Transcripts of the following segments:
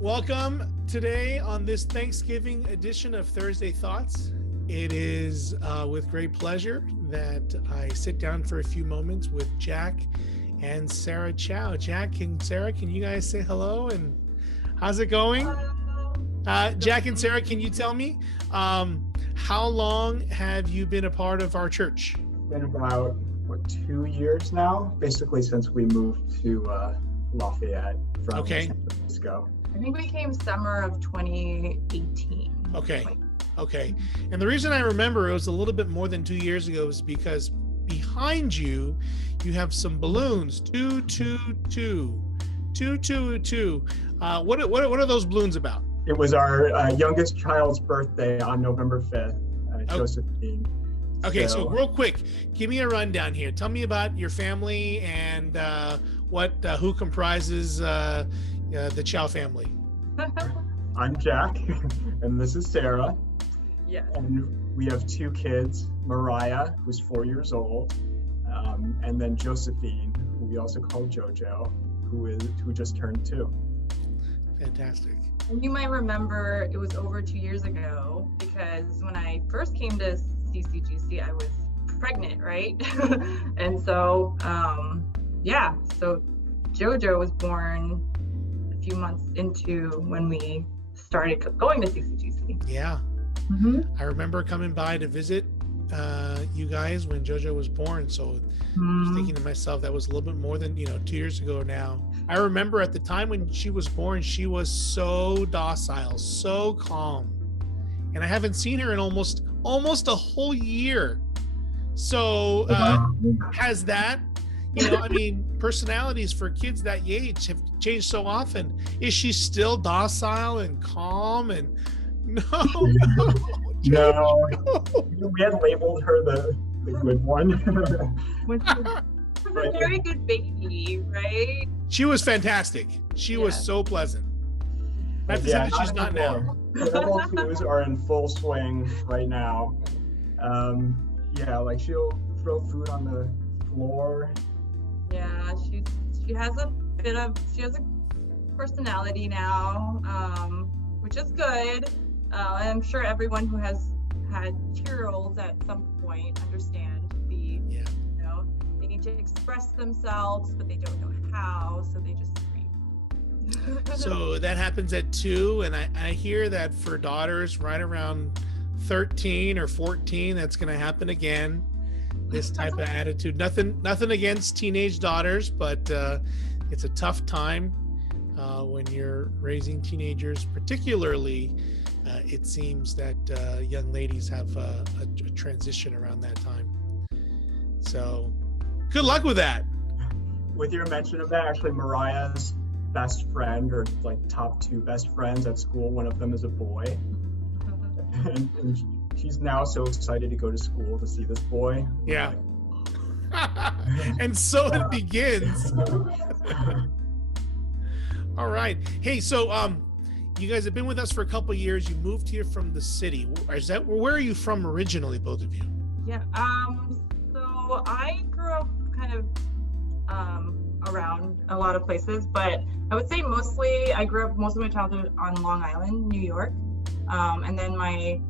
Welcome today on this Thanksgiving edition of Thursday Thoughts. It is with great pleasure that I sit down for a few moments with Jack and Sarah Chow. Jack and Sarah, can you guys say hello and how's it going? Jack and Sarah, can you tell me how long have you been a part of our church? It's been about 2 years now, basically since we moved to Lafayette from San Francisco. I think we came summer of 2018. Okay. And the reason I remember it was a little bit more than 2 years ago is because behind you, you have some balloons. 222. What are those balloons about? It was our youngest child's birthday on November 5th, Josephine. Okay, so real quick, give me a rundown here. Tell me about your family and who comprises the Chow family. I'm Jack, and this is Sarah. Yes. And we have 2 kids, Mariah, who's 4 years old, and then Josephine, who we also call JoJo, who just turned 2. Fantastic. And you might remember it was over 2 years ago because when I first came to CCGC, I was pregnant, right? And so, so JoJo was born a few months into when we started going to CCGC. Yeah. Mm-hmm. I remember coming by to visit you guys when JoJo was born. So I was thinking to myself, that was a little bit more than 2 years ago now. I remember at the time when she was born, she was so docile, so calm. And I haven't seen her in almost a whole year. So has that, personalities for kids that age have changed so often. Is she still docile and calm? And no. No. We had labeled her the good one. Which was a very good baby, right? She was fantastic. She was so pleasant. Not to say that she's not now. The level 2s are in full swing right now. She'll throw food on the floor. Yeah, she has a personality now, which is good. I'm sure everyone who has had 2-year-olds at some point understand they need to express themselves, but they don't know how, so they just scream. So that happens at 2, and I hear that for daughters right around 13 or 14, that's going to happen again. This type of attitude. Nothing against teenage daughters, but it's a tough time when you're raising teenagers, particularly. It seems that young ladies have a transition around that time. So good luck with that. With your mention of that, actually Mariah's best friend, or top 2 best friends at school, one of them is a boy. and she's now so excited to go to school to see this boy. Yeah. And so it begins. All right. Hey, so you guys have been with us for a couple of years. You moved here from the city. Where are you from originally, both of you? Yeah. So I grew up kind of around a lot of places, but I would say I grew up most of my childhood on Long Island, New York. And then my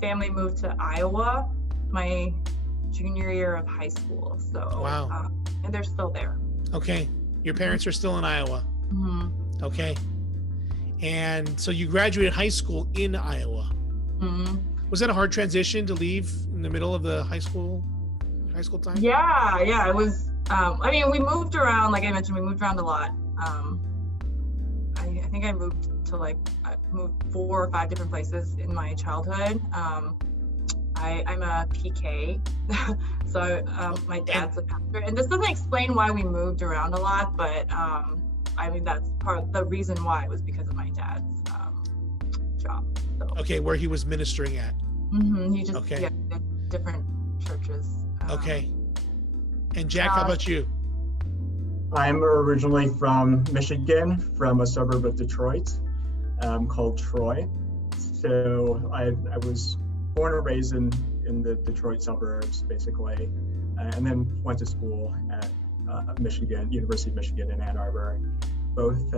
family moved to Iowa my junior year of high school. So, wow. And they're still there. Okay. Your parents are still in Iowa. Mm-hmm. Okay. And so you graduated high school in Iowa. Mm-hmm. Was that a hard transition to leave in the middle of the high school time? Yeah. It was, we moved around, like I mentioned, we moved around a lot. I think I moved 4 or 5 different places in my childhood. I'm a PK, so my dad's a pastor, and this doesn't explain why we moved around a lot, but that's part of the reason why was because of my dad's job. So. Okay, where he was ministering at. Mm-hmm. He just different churches. Okay. And Jack, how about you? I'm originally from Michigan, from a suburb of Detroit called Troy. So I was born and raised in the Detroit suburbs, basically, and then went to school at University of Michigan in Ann Arbor. Both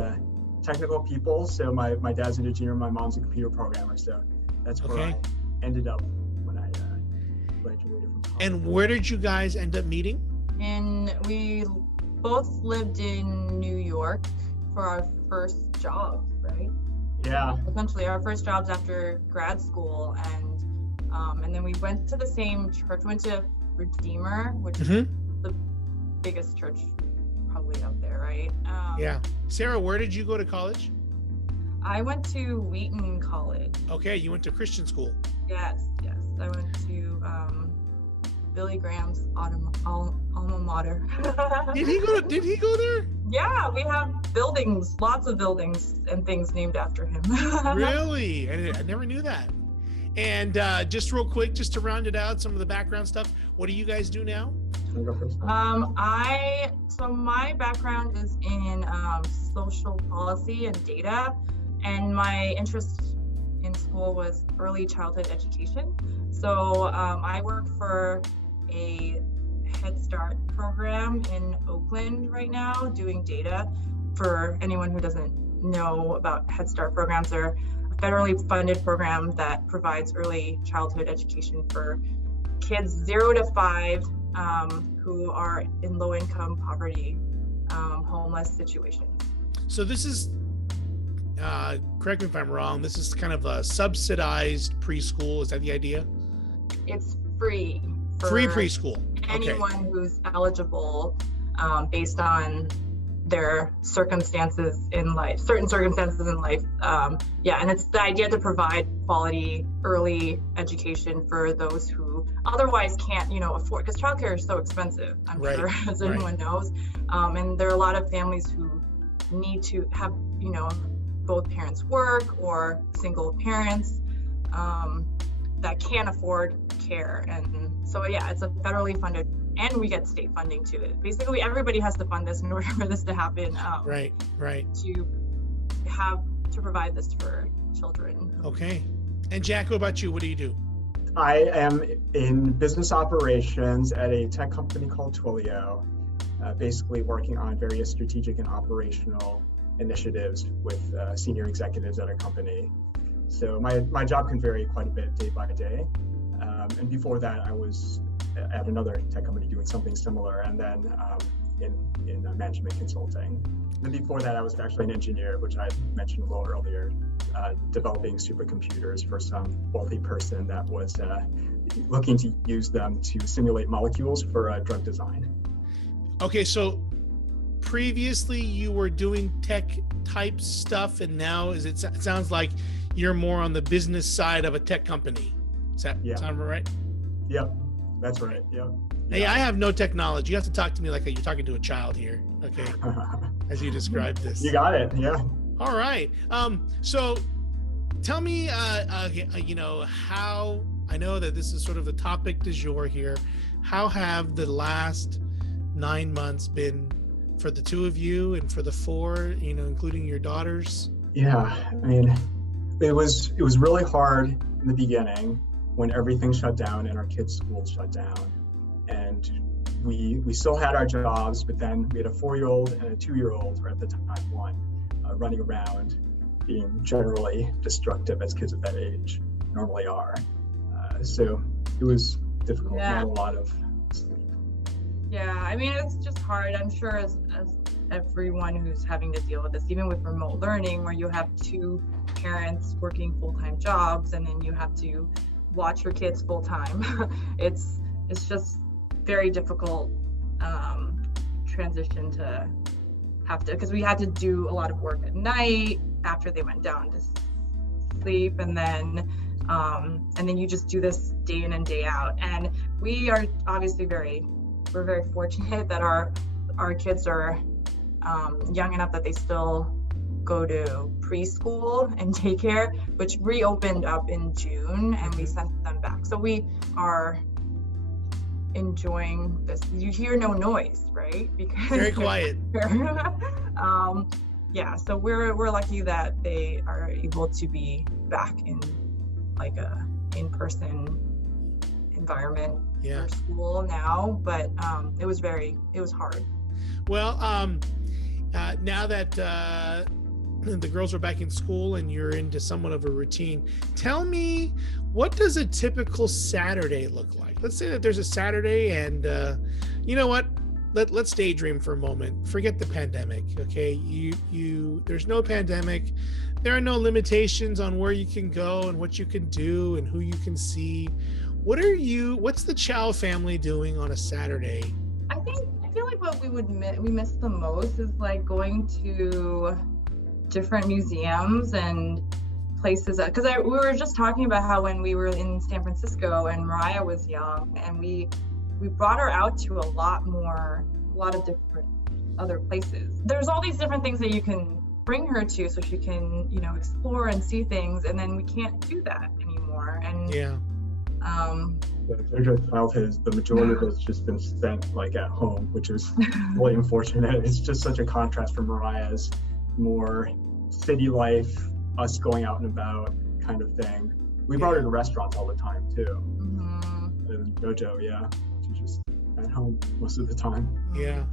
technical people. So my dad's an engineer, my mom's a computer programmer. So that's where Okay. I ended up when I graduated from college. And where did you guys end up meeting? And we both lived in New York for our first jobs, right? Yeah. Essentially, our first jobs after grad school, and then we went to the same church. Went to Redeemer, which is the biggest church probably out there, right? Yeah. Sarah, where did you go to college? I went to Wheaton College. Okay, you went to Christian school. Yes. I went to Billy Graham's alma mater. Did he go there? Yeah, we have buildings, lots of buildings and things named after him. Really? I never knew that. And just real quick, just to round it out, some of the background stuff. What do you guys do now? Can I go first? So my background is in social policy and data, and my interest in school was early childhood education. So I work for a Head Start program in Oakland right now, doing data. For anyone who doesn't know about Head Start programs, they're a federally funded program that provides early childhood education for kids 0 to 5 who are in low-income, poverty, homeless situations. So this is, correct me if I'm wrong, this is kind of a subsidized preschool. Is that the idea? It's free for Free preschool. anyone who's eligible based on their circumstances in life, certain circumstances in life. And it's the idea to provide quality early education for those who otherwise can't, afford, because childcare is so expensive, I'm Right, sure, as everyone knows. And there are a lot of families who need to have, both parents work or single parents that can't afford care. And so, it's a federally funded, and we get state funding to it. Basically, everybody has to fund this in order for this to happen. Right. To provide this for children. Okay. And Jack, what about you? What do you do? I am in business operations at a tech company called Twilio, basically working on various strategic and operational initiatives with senior executives at a company. So my job can vary quite a bit day by day. And before that, I was at another tech company doing something similar, and then in management consulting. And before that, I was actually an engineer, which I mentioned a little earlier, developing supercomputers for some wealthy person that was looking to use them to simulate molecules for drug design. Okay, so previously you were doing tech type stuff, and now it sounds like you're more on the business side of a tech company. Does that sound right? Yep, that's right. Yep. Hey, I have no technology. You have to talk to me like you're talking to a child here, okay? As you described this. You got it. Yeah. All right. So tell me, how, I know that this is sort of the topic du jour here. How have the last 9 months been for the two of you and for the four, including your daughters? Yeah, I mean, it was really hard in the beginning when everything shut down and our kids' school shut down. And we still had our jobs, but then we had a 4-year-old and a 2-year-old, or at the time 1, running around being generally destructive as kids at that age normally are. So it was difficult, not a lot of sleep. Yeah, I mean, it's just hard. I'm sure as everyone who's having to deal with this, even with remote learning, where you have 2 parents working full-time jobs and then you have to watch your kids full-time. It's just very difficult transition to have to, because we had to do a lot of work at night after they went down to sleep, and then you just do this day in and day out. And we are obviously we're very fortunate that our kids are young enough that they still go to preschool and daycare, which reopened up in June, and we sent them back. So we are enjoying this. You hear no noise, right? Because very quiet. So we're lucky that they are able to be back in like a in-person environment for school now, but it was hard. Well, now that the girls are back in school and you're into somewhat of a routine. Tell me, what does a typical Saturday look like? Let's say that there's a Saturday and you know what? Let's daydream for a moment. Forget the pandemic, okay? There's no pandemic. There are no limitations on where you can go and what you can do and who you can see. What's the Chow family doing on a Saturday? I feel like what we miss the most is like going to different museums and places, because we were just talking about how when we were in San Francisco and Mariah was young, and we brought her out to a lot of different other places. There's all these different things that you can bring her to so she can, explore and see things, and then we can't do that anymore. And their childhood, the majority of it's just been spent like at home, which is really unfortunate. It's just such a contrast from Mariah's more city life, us going out and about kind of thing. We brought her to restaurants all the time too. Mm-hmm. And Jojo, she's just at home most of the time. Yeah.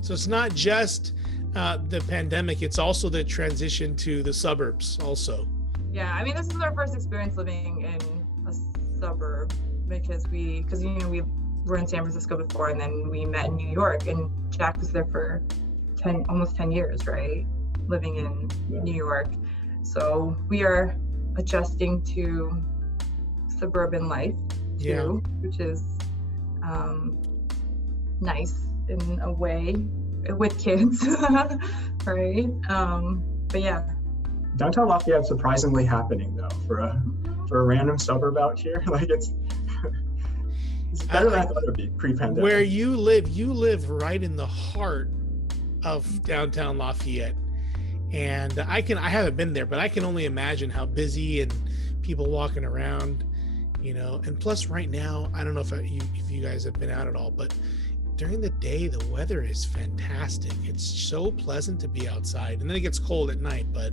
So it's not just the pandemic, it's also the transition to the suburbs also. Yeah, I mean, this is our first experience living in a suburb because we were in San Francisco before, and then we met in New York, and Jack was there for almost 10 years, right? Living in New York. So we are adjusting to suburban life too, which is nice in a way with kids, right? But yeah. Downtown Lafayette's surprisingly happening though for a random suburb out here. Like it's better than I thought it would be pre-pandemic. Where you live right in the heart of downtown Lafayette, and I haven't been there, but I can only imagine how busy and people walking around, and plus right now, I don't know if you guys have been out at all, but during the day the weather is fantastic. It's so pleasant to be outside, and then it gets cold at night, but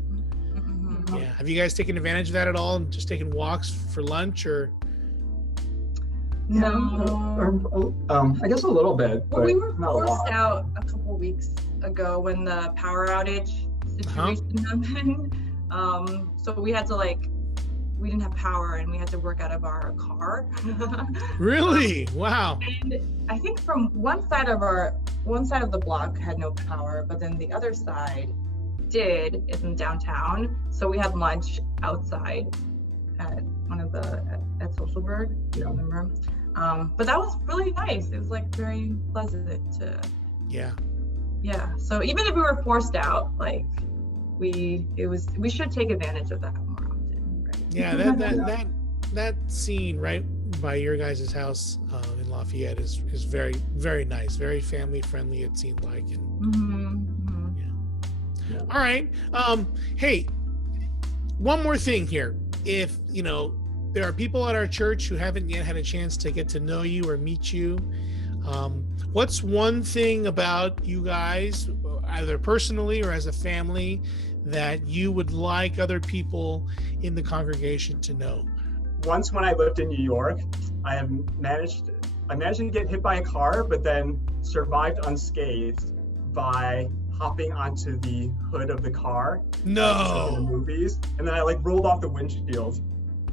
yeah. Have you guys taken advantage of that at all and just taking walks for lunch or? No. I guess a little bit. Well, we were forced out a couple weeks ago when the power outage situation happened. So we had to we didn't have power and we had to work out of our car. Really? Wow. And I think from one side of the block had no power, but then the other side did in downtown. So we had lunch outside at at Social Bird. Yeah. Remember? But that was really nice. It was very pleasant to. Yeah. Yeah. So even if we were forced out, we should take advantage of that more often. Right? Yeah. That scene right by your guys' house in Lafayette is very, very nice, very family friendly. It seemed like. And, yeah. All right. Hey, one more thing here. If there are people at our church who haven't yet had a chance to get to know you or meet you, what's one thing about you guys, either personally or as a family, that you would like other people in the congregation to know? Once when I lived in New York, I managed to get hit by a car, but then survived unscathed by hopping onto the hood of the car. No. In the movies, and then I rolled off the windshield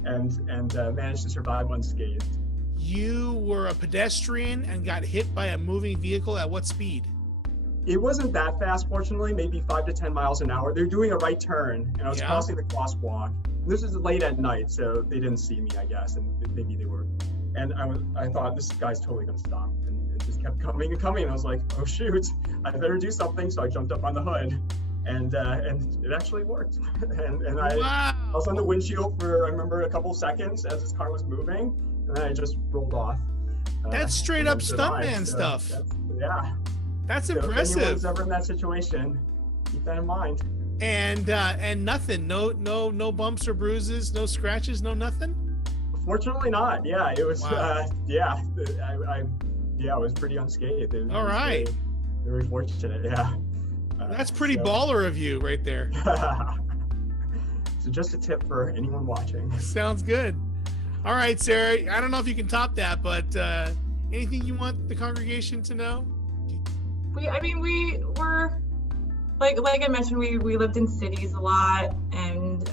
and managed to survive unscathed. You were a pedestrian and got hit by a moving vehicle at what speed? It wasn't that fast, fortunately, maybe 5 to 10 miles an hour. They're doing a right turn, and I was crossing the crosswalk. This was late at night, so they didn't see me, I guess, and maybe they were. And I thought, this guy's totally gonna stop, and it just kept coming and coming. And I was like, oh shoot, I better do something. So I jumped up on the hood, and it actually worked. and I was on the windshield for, I remember, a couple seconds as this car was moving, and then I just rolled off. That's straight up stuntman stuff. That's impressive. If anyone's ever in that situation, keep that in mind. And nothing, no bumps or bruises, no scratches, no nothing. Fortunately not. Yeah, it was. Wow. I was pretty unscathed. All right. Very fortunate. Yeah. That's pretty baller of you, right there. So just a tip for anyone watching. Sounds good. All right, Sarah. I don't know if you can top that, but anything you want the congregation to know? like I mentioned, we lived in cities a lot, and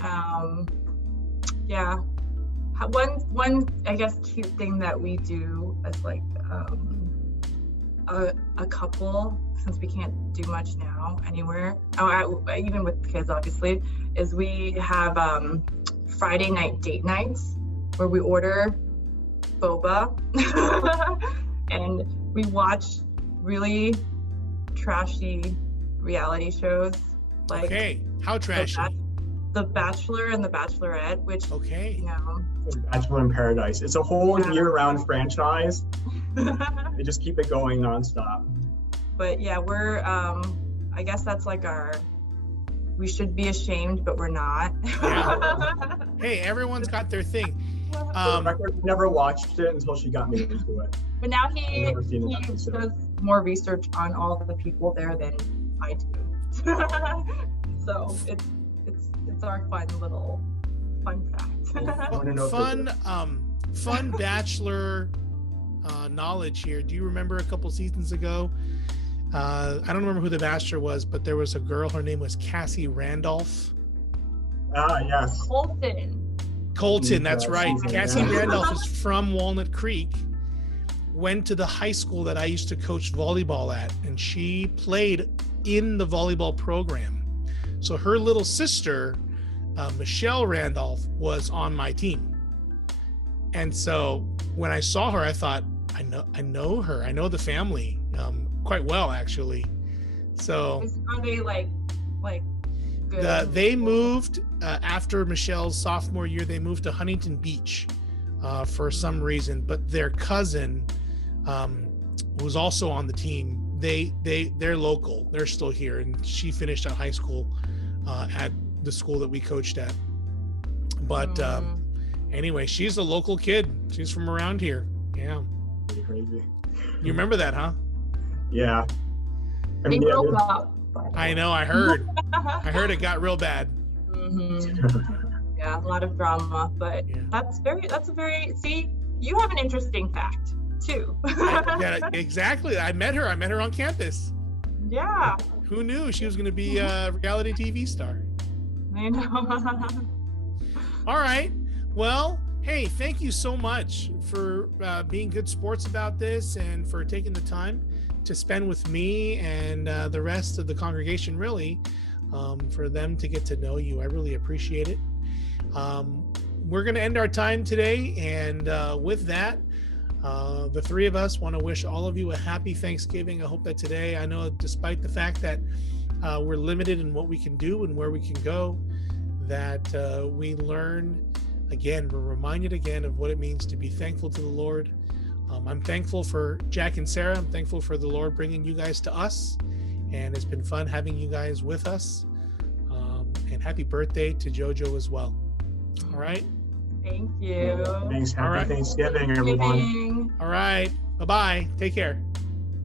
yeah. One I guess cute thing that we do as like a couple, since we can't do much now anywhere, even with kids obviously, is we have Friday night date nights where we order boba and we watch really trashy reality shows like Okay, how trashy? The Bachelor and The Bachelorette, which Okay. you know, Bachelor in Paradise. It's a whole Yeah. year-round franchise. They just keep it going nonstop. but yeah, we're I guess that's like we should be ashamed, but we're not. Hey, everyone's got their thing. I never watched it until she got me into it. But now I've he never seen an episode. does more research on all the people there than I do. So it's our fun little fun fact. I wanna know if Fun Bachelor knowledge here. Do you remember a couple seasons ago? I don't remember who the Bachelor was, but there was a girl. Her name was Cassie Randolph. yes. Colton, that's right. Season, Cassie yeah. Randolph is from Walnut Creek. Went to the high school that I used to coach volleyball at, and she played in the volleyball program. So her little sister, Michelle Randolph, was on my team. And so when I saw her, I thought, I know her. I know the family quite well, actually. So Are they like good? they moved after Michelle's sophomore year. They moved to Huntington Beach for some reason, but their cousin was also on the team. They're local. They're still here, and she finished out high school at the school that we coached at. But anyway, she's a local kid. She's from around here. Yeah. Pretty crazy. You remember that, huh? Yeah. I They mean, broke up. But... I know. I heard. I heard it got real bad. Yeah, a lot of drama, but Yeah. that's a very see, you have an interesting fact too. Yeah, exactly. I met her on campus. Yeah, Who knew she was going to be a reality TV star? I know. All right. Well, hey, thank you so much for being good sports about this and for taking the time to spend with me and the rest of the congregation, really, for them to get to know you. I really appreciate it. We're going to end our time today. And with that, the three of us want to wish all of you a happy Thanksgiving. I hope that today, I know despite the fact that we're limited in what we can do and where we can go, that we learn again, we're reminded again of what it means to be thankful to the Lord. I'm thankful for Jack and Sarah. I'm thankful for the Lord bringing you guys to us, and it's been fun having you guys with us. And happy birthday to JoJo as well. All right. Thank you. Thanks. All Happy right. Thanksgiving, everyone. Thanksgiving. All right. Bye-bye. Take care.